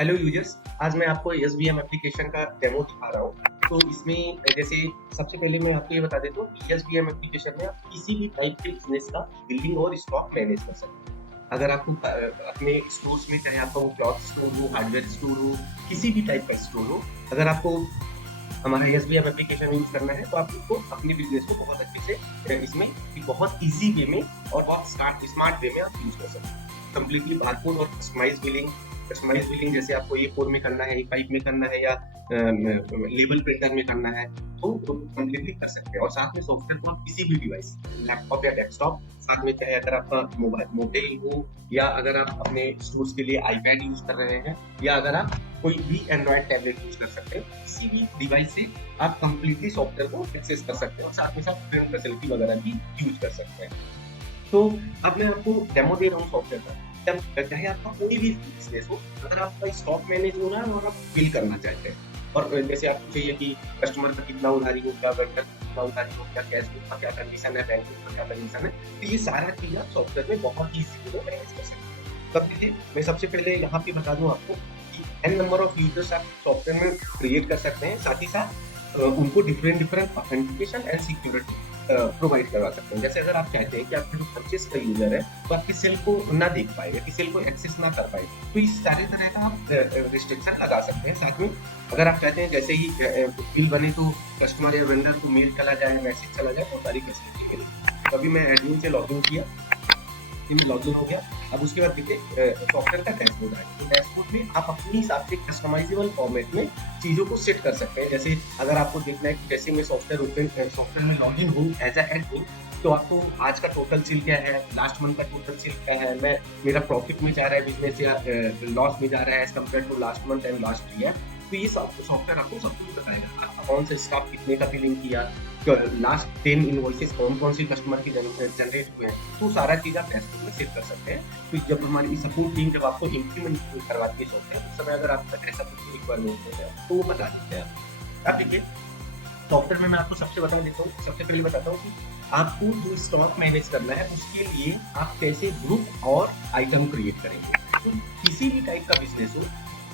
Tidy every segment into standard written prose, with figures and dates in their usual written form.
Hello users, आज मैं आपको एसवीएम एप्लीकेशन का डेमो दिखा रहा हूँ। तो इसमें जैसे सबसे पहले मैं आपको ये बता देता हूँ कि एसवीएम एप्लीकेशन में आप किसी भी टाइप के बिजनेस का बिलिंग और स्टॉक मैनेज कर सकते हैं। अगर आपको अपने स्टोर्स में, चाहे आपका वो क्लॉथ स्टोर हो, हार्डवेयर स्टोर हो, किसी भी टाइप का स्टोर हो, अगर आपको हमारा एसवीएम एप्लीकेशन यूज करना है तो आप इसको अपने बिजनेस को बहुत अच्छे से इसमें बहुत इजी वे में और बहुत स्मार्ट वे में आप यूज कर सकते हैं। कंप्लीटली बारकोड और कस्टमाइज बिलिंग जैसे आपको A4 में करना है, A5 में करना है या लेबल प्रिंटर में करना है तो कंप्लीटली कर सकते हैं। और साथ में सॉफ्टवेयर को आप किसी भी डिवाइस, लैपटॉप या डेस्कटॉप, साथ में चाहे अगर आपका मोबाइल हो या अगर आप अपने स्टोर्स के लिए आईपैड यूज कर रहे हैं या अगर आप कोई भी एंड्रॉइड टैबलेट यूज कर सकते हैं, किसी भी डिवाइस से आप कंप्लीटली सॉफ्टवेयर को एक्सेस कर सकते हैं और साथ में साथ प्रिंट फैसिलिटी वगैरह भी यूज कर सकते हैं। तो अब मैं आपको डेमो दे रहा हूँ सॉफ्टवेयर का। जब चाहे आपका कोई भी बिजनेस हो, अगर आपका स्टॉक मैनेज हो रहा है और आप बिल करना चाहते हैं और जैसे आपको चाहिए कि कस्टमर का कितना उधारी हो, क्या वेंडर का कितना उधारी हो, क्या कैश बुक का क्या कंडीशन है, बैंक बुक का क्या कंडीशन है, तो ये सारा चीज आप सॉफ्टवेयर में बहुत ही इजीली मैनेज कर सकते हैं। तब देखिए, मैं सबसे पहले यहाँ पे बता दूं आपको कि n नंबर ऑफ यूजर्स आप सॉफ्टवेयर में क्रिएट कर सकते हैं, साथ ही साथ उनको different authentication and security provide करवा सकते हैं। जैसे अगर आप चाहते हैं कि आपका जो परचेस का यूजर है वो आपकी सेल को ना देख पाएगा, कि सेल को एक्सेस ना कर पाए, तो इस सारे तरह का आप रिस्ट्रिक्शन लगा सकते हैं। साथ में अगर आप चाहते हैं जैसे ही बिल बने तो कस्टमर या वेंडर को मेल चला जाए, मैसेज चला जाए, तो सारी फैसिलिटी के लिए तो अभी मैं एडमिन से लॉगिन किया, लॉगिन हो गया। अब उसके बाद देखिए सॉफ्टवेयर का डैशबोर्ड है, तो डैशबोर्ड में आप अपने हिसाब से कस्टमाइजेबल फॉर्मेट में चीजों को सेट कर सकते हैं। जैसे अगर आपको देखना है कि जैसे मैं सॉफ्टवेयर में लॉगिन हूँ एज एडमिन, तो आपको आज का टोटल सेल क्या है, लास्ट मंथ का टोटल सेल क्या है, मैं मेरा प्रॉफिट में जा रहा है बिजनेस या लॉस में जा रहा है as compare to last month and last year, तो ये सॉफ्टवेयर आपको सब कुछ बताएगा। आपका कौन सा स्टॉक कितने का बिलिंग किया, लास्ट 10 इनवॉइसेस कौन कौन से कस्टमर की जनरेट हुए हैं, तो सारा चीज आप डैशबोर्ड में सेट कर सकते हैं। तो जब हमारी सपोर्ट टीम जब आपको इम्प्लीमेंट करवाती है सॉफ्टवेयर, उस समय अगर आपका ऐसा कुछ रिक्वायरमेंट होता है तो वो बता देते हैं। अब देखिए सॉफ्टवेयर में मैं आपको सबसे पहले बताता हूँ कि आपको जो स्टॉक मैनेज करना है उसके लिए आप कैसे ग्रुप और आइटम क्रिएट करेंगे। तो किसी भी टाइप का बिजनेस हो,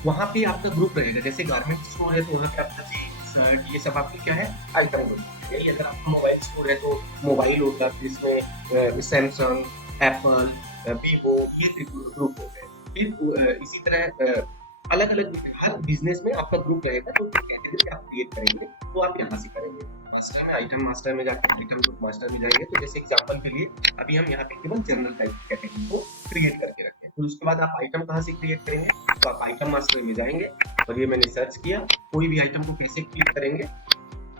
वहाँ पे आपका ग्रुप रहेगा। जैसे गारमेंट स्टोर है तो वहाँ पे आपका जीन्स, शर्ट, ये सब आपके क्या है, आइटम ग्रुप। यही अगर आपका मोबाइल स्टोर है तो मोबाइल होगा, जिसमें सैमसंग, एप्पल, वीवो, ये ग्रुप होते हैं। फिर इसी तरह अलग अलग हर बिजनेस में आपका ग्रुप रहेगा, तो कैटेगरी आप क्रिएट करेंगे तो आप यहाँ से करेंगे। मास्टर में, आइटम मास्टर में जाकर आइटम ग्रुप मास्टर में जाएंगे, तो जैसे एग्जांपल के लिए अभी हम यहाँ पे केवल जनरल टाइप कैटेगरी को क्रिएट करके रखें। तो उसके बाद आप आइटम कहाँ से क्रिएट करेंगे, तो आप आइटम मास्टर में जाएंगे और ये मैंने सर्च किया, कोई भी आइटम को कैसे क्लिक करेंगे,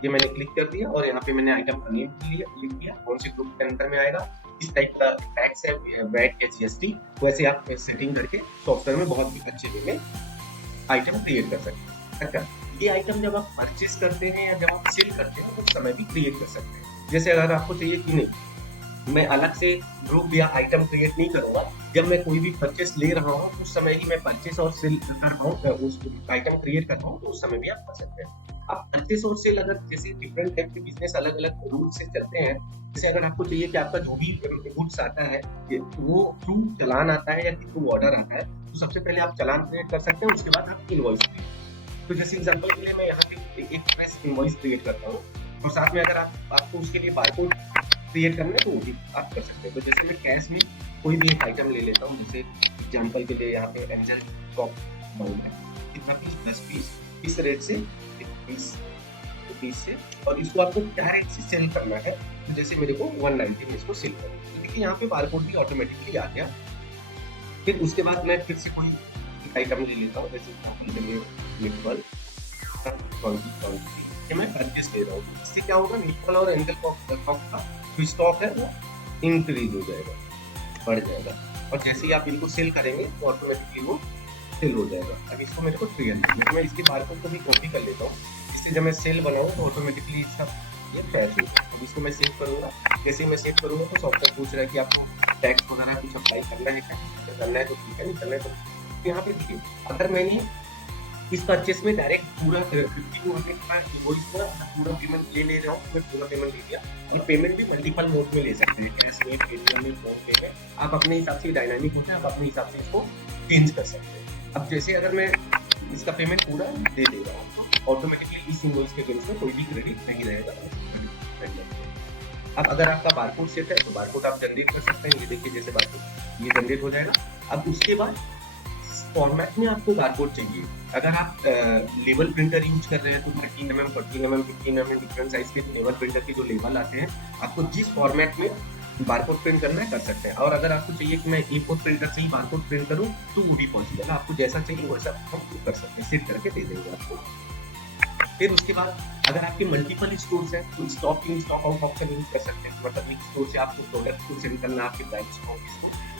ये मैंने क्लिक कर दिया और यहाँ पे मैंने आइटम का नेम लिख दिया, कौन से ग्रुप के अंदर में आएगा, इस टाइप का टैक्स है, वैट या जीएसटी, वैसे आप सेटिंग करके सॉफ्टवेयर में बहुत ही अच्छे वे में आइटम क्रिएट कर सकते हैं। अच्छा, ये आइटम जब आप परचेस करते हैं या जब आप सेल करते हैं तो उस समय भी क्रिएट कर सकते हैं। जैसे अगर आपको चाहिए कि नहीं, मैं अलग से ग्रुप या आइटम क्रिएट नहीं करूंगा, जब मैं कोई भी परचेस ले रहा हूँ उस समय ही मैं परचेस और सेल कर रहा हूँ, उस आइटम क्रिएट कर रहा हूँ, तो उस समय भी आप कर सकते हैं। आप परचेस और सेल अगर जैसे डिफरेंट टाइप के बिजनेस अलग अलग रूल से चलते हैं, जैसे अगर आपको चाहिए कि आपका जो भी गुड्स आता है वो थ्रू चालान आता है या थ्रू ऑर्डर आता है, तो सबसे पहले आप चालान क्रिएट कर सकते हैं, उसके बाद आप इनवॉइस। तो जैसे एग्जांपल के लिए मैं यहाँ पे एक फ्रेश इनवॉइस क्रिएट करता हूँ और साथ में अगर आपको उसके लिए बारकोड क्रिएट करना है तो वो भी आप कर सकते हैं। तो जैसे मैं कैश में कोई भी एक आइटम ले लेता हूँ, जैसे एग्जांपल के लिए यहाँ पे एंजल टॉप बाउल है, कितना पीस, 10 पीस, इस रेट से 20 रुपीज से, और इसको आपको क्या रेट से सेल करना है, तो जैसे मेरे को 190 में इसको सेल करना है, तो देखिए यहाँ पे बारकोड भी ऑटोमेटिकली आ गया। फिर उसके बाद मैं फिर से कोई एक आइटम ले लेता हूँ, जैसे निकल ये मैं परचेस ले रहा हूँ, इससे क्या होगा, निकल और एंजल कॉप का जो स्टॉक है वो इंक्रीज हो जाएगा, बढ़ जाएगा, और जैसे ही आप इनको सेल करेंगे तो ऑटोमेटिकली वो सेल हो जाएगा। अब इसको मेरे को ट्रिगर है, मैं इसके बारकोड को भी कॉपी कर लेता हूँ, इससे जब मैं सेल बनाऊँ तो ऑटोमेटिकली इसका ये फ्लैश होगा। तो इसको मैं सेव करूँगा, जैसे ही मैं सेव करूँगा तो सॉफ्टवेयर पूछ रहा है कि आप टैक्स वगैरह कुछ अप्लाई करना है क्या, करना है तो ठीक है, नहीं करना है तो यहाँ पे देखिए, अगर मैंने इस परचेस में डायरेक्ट पूरा 5200 का इनवॉइस का पूरा पेमेंट ले रहा हूँ, मैं पूरा पेमेंट ले लिया, और पेमेंट भी मल्टीपल मोड में ले सकते हैं, कैश में, पेटीएम में, फोन पे में, आप अपने हिसाब से डायनामिक होता है, आप अपने हिसाब से इसको चेंज कर सकते हैं। अब जैसे अगर मैं इसका पेमेंट पूरा दे दे रहा हूँ तो ऑटोमेटिकली इस इनवॉइस के अगेंस्ट में कोई भी क्रेडिट नहीं रहेगा। अब अगर आपका बारकोड सेट है तो बारकोड आप जनरेट कर सकते हैं। ये देखिए जैसे बारकोड ये जनरेट हो जाएगा। अब उसके बाद फॉर्मेट में आपको बारकोड चाहिए। अगर आप लेबल प्रिंटर यूज कर रहे हैं तो 13 mm 14 mm 15 mm different size के लेबल प्रिंटर के जो लेबल आते हैं, आपको जिस फॉर्मेट में बारकोड प्रिंट करना है कर सकते हैं। और अगर आपको चाहिए कि मैं A4 प्रिंटर से ही बारकोड प्रिंट करूं तो वो भी पॉसिबल है। आपको जैसा चाहिए वैसा हम कर सकते हैं, सेट करके दे देंगे आपको। फिर उसके बाद अगर आपके मल्टीपल स्टोर्स हैं तो stock in stock out option use कर सकते हैं। मतलब एक स्टोर से आपको प्रोडक्ट को सेंड करना है आपके ब्रांच को,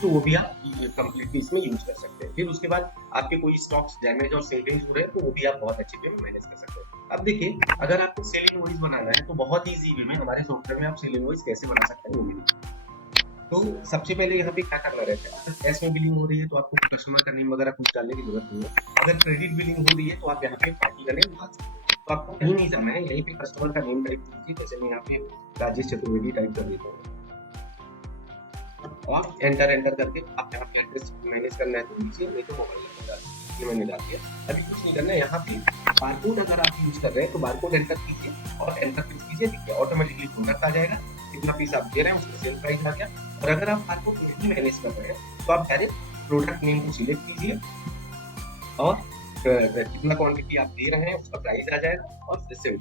तो वो भी आप कंप्लीटली इसमें यूज कर सकते हैं। फिर उसके बाद आपके कोई स्टॉक्स डैमेज और सेलिंग हो रहे हैं तो वो भी आप बहुत अच्छे वे में मैनेज कर सकते हैं। अब देखिए अगर आपको सेल इनवॉइस बनाना है तो बहुत ईजी वे में हमारे सॉफ्टवेयर में आप सेल इनवॉइस कैसे बना सकते हैं वो भी। तो सबसे पहले यहाँ पे क्या करना रहता है, अगर कैश में बिलिंग हो रही है तो आपको कस्टमर का नेम वगैरह कुछ डालने की जरूरत नहीं है। अगर क्रेडिट बिलिंग हो रही है तो आप यहाँ पे पार्टी का नेम डाल सकते हैं। तो आपको कहीं नहीं जाना है, यहीं पे कस्टमर का नेम टाइप कीजिए। जैसे मैं यहाँ पे राजेश चतुर्वेदी टाइप कर देता हूँ और एंटर करके आप यहाँ पे एड्रेस मैनेज करना है तो नीचे, नहीं तो मोबाइल नंबर डाल दीजिए। ये मैंने डाल दिया। अभी कुछ नहीं करना है, यहाँ पे बारकोड अगर आप यूज कर रहे हैं तो बारकोड एंटर कीजिए और एंटर प्रेस कीजिए। देखिए ऑटोमेटिकली प्रोडक्ट आ जाएगा, कितना पीस आप दे रहे हैं उसका सेल प्राइस आ गया। और अगर आप बारकोड नहीं मैनेज कर रहे हैं तो आप डायरेक्ट प्रोडक्ट नेम को सिलेक्ट कीजिए और कितना क्वांटिटी आप दे रहे हैं उसका प्राइस आ जाएगा और सेल।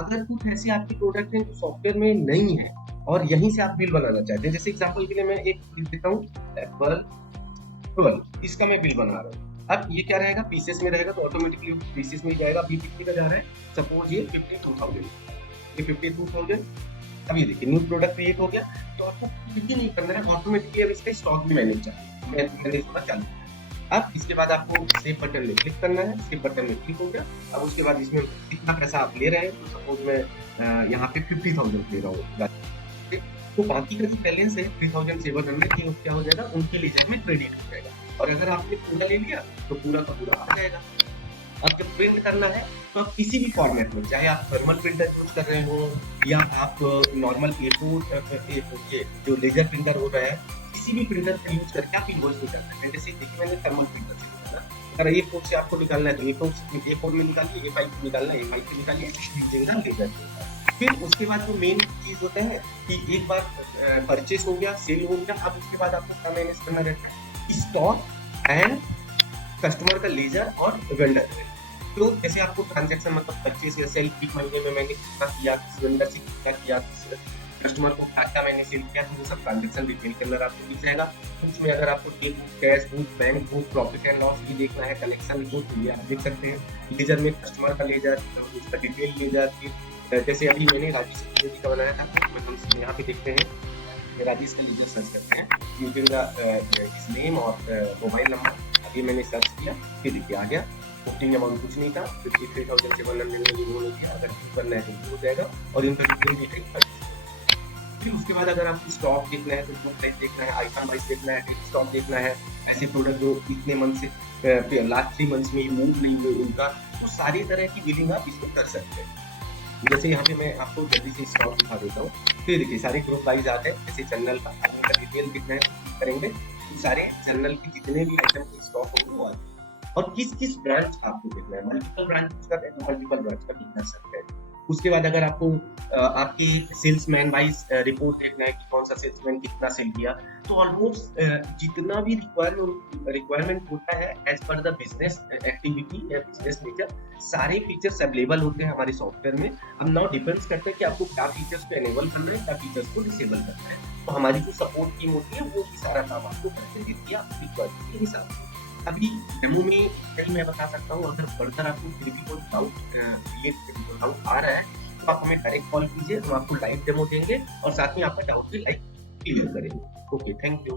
अगर कुछ ऐसे आपके प्रोडक्ट हैं जो सॉफ्टवेयर में नहीं है और यहीं से आप बिल बनाना चाहते हैं, जैसे एग्जांपल के लिए मैं एक बिल देता हूँ एप्पल 12, इसका मैं बिल बना रहा हूँ। अब ये क्या रहेगा, पीसेस में रहेगा तो ऑटोमेटिकली पीसेस में जाएगा। अभी कितने का जा रहा है, सपोज ये 52,000, ये 52,000। अब ये देखिए न्यू प्रोडक्ट क्रिएट हो गया। तो आपको कुछ भी नहीं करना है, ऑटोमेटिकली अब इसका स्टॉक भी मैनेज होना चालू। अब इसके बाद आपको सेव बटन में क्लिक करना है। सेव बटन में क्लिक हो गया। अब उसके बाद इसमें कितना पैसा आप ले रहे हैं, तो सपोज मैं यहाँ पे 50,000 ले रहा हूँ, तो बाकी का जो बैलेंस है 3,700 ये क्या हो जाएगा, उनके लेजर में क्रेडिट हो जाएगा। और अगर आपने पूरा ले लिया तो पूरा का पूरा आ जाएगा। अब जब प्रिंट करना है तो आप किसी भी फॉर्मेट में, चाहे आप थर्मल प्रिंटर यूज कर रहे हो या आप नॉर्मल A4 जो लेजर प्रिंटर हो रहा है, किसी भी प्रिंटर का यूज करके आप इनवॉइस निकाल सकते हैं। जैसे देखिए मैंने थर्मल प्रिंटर से निकाला, अगर A4 से आपको निकालना है तो A4 में निकालिए, A5 में निकालना है A5 से निकालिए, लेजर। फिर उसके बाद जो मेन चीज होता है कि एक बार परचेस हो गया, सेल हो गया, अब उसके बाद आपको क्या मैनेज करना रहता है, स्टॉक एंड कस्टमर का लेजर और वेंडर। तो जैसे आपको ट्रांजैक्शन मतलब परचेस या सेल, एक महीने में मैंने कितना किया, किस वेंडर से कितना किया, किस कस्टमर को क्या मैंने सेल किया, तो वो सब ट्रांजैक्शन डिटेल के अंदर आपको दिख जाएगा। उसमें अगर आपको cheque book, cash book, bank book, profit and loss भी देखना है, कलेक्शन रिपोर्ट, ये आप देख सकते हैं। लेजर में कस्टमर का लेजर, उसका डिटेल लेजर। जैसे अभी मैंने राजेश चतुर्वेदी का बनाया था, हम यहाँ पे देखते हैं, राजेश के लिए सर्च करते हैं यूजिंग हिज नेम और मोबाइल नंबर। अभी मैंने सर्च किया, फिर देखिए आ गया। बुकिंग अमाउंट कुछ नहीं था, 53,700 में इन्होंने किया। अगर क्लिक करना है तो हो जाएगा और इनका डिटेल। फिर उसके बाद अगर आपको स्टॉक देखना है तो जो प्राइस देखना है, आइटम वाइज देखना है, स्टॉक देखना है, ऐसे प्रोडक्ट जो इतने मंथ से लास्ट 3 मंथ्स में मूव नहीं हुए उनका, तो सारी तरह की बिलिंग आप इसमें कर सकते हैं। जैसे यहाँ पे मैं आपको जल्दी से स्टॉक दिखा देता हूँ। फिर देखिए सारे ग्रुप वाइज आते हैं, जैसे जनरल का डिटेल कितना है करेंगे, सारे जनरल के जितने भी आइटम के स्टॉक होंगे वो आते हैं। और किस किस ब्रांच आपको देखना है, मल्टीपल ब्रांच यूज करते हैं तो मल्टीपल ब्रांच का देख सकते हैं। उसके बाद अगर आपको आपके सेल्समैन वाइज रिपोर्ट देखना है कि कौन सा सेल्समैन कितना सेल किया, तो ऑलमोस्ट जितना भी रिक्वायरमेंट होता है as per the business activity या बिजनेस नेचर, सारे फीचर्स अवेलेबल होते हैं हमारे सॉफ्टवेयर में। अब नाउ डिपेंड्स करता है कि आपको क्या फीचर्स को एनेबल करना है, क्या फीचर्स को डिसेबल करना है। तो हमारी जो सपोर्ट टीम होती है वो सारा काम आपको करके देती है आपकी रिक्वायरमेंट के हिसाब से। अभी डेमो में कहीं मैं बता सकता हूँ, अगर फर्दर आपको फिर भी कोई डाउट आ रहा है तो आप हमें डायरेक्ट कॉल कीजिए, हम आपको लाइव डेमो देंगे और साथ में आपका डाउट भी लाइव क्लियर करेंगे। Okay, thank you.